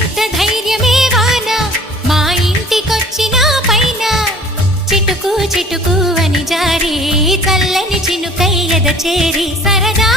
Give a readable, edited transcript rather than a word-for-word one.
ఎంత ధైర్యమే వాన మా ఇంటికొచ్చిన పైన చిటుకు చిటుకు అని జారి చల్లని చినుకై ఎద చేరి సరదా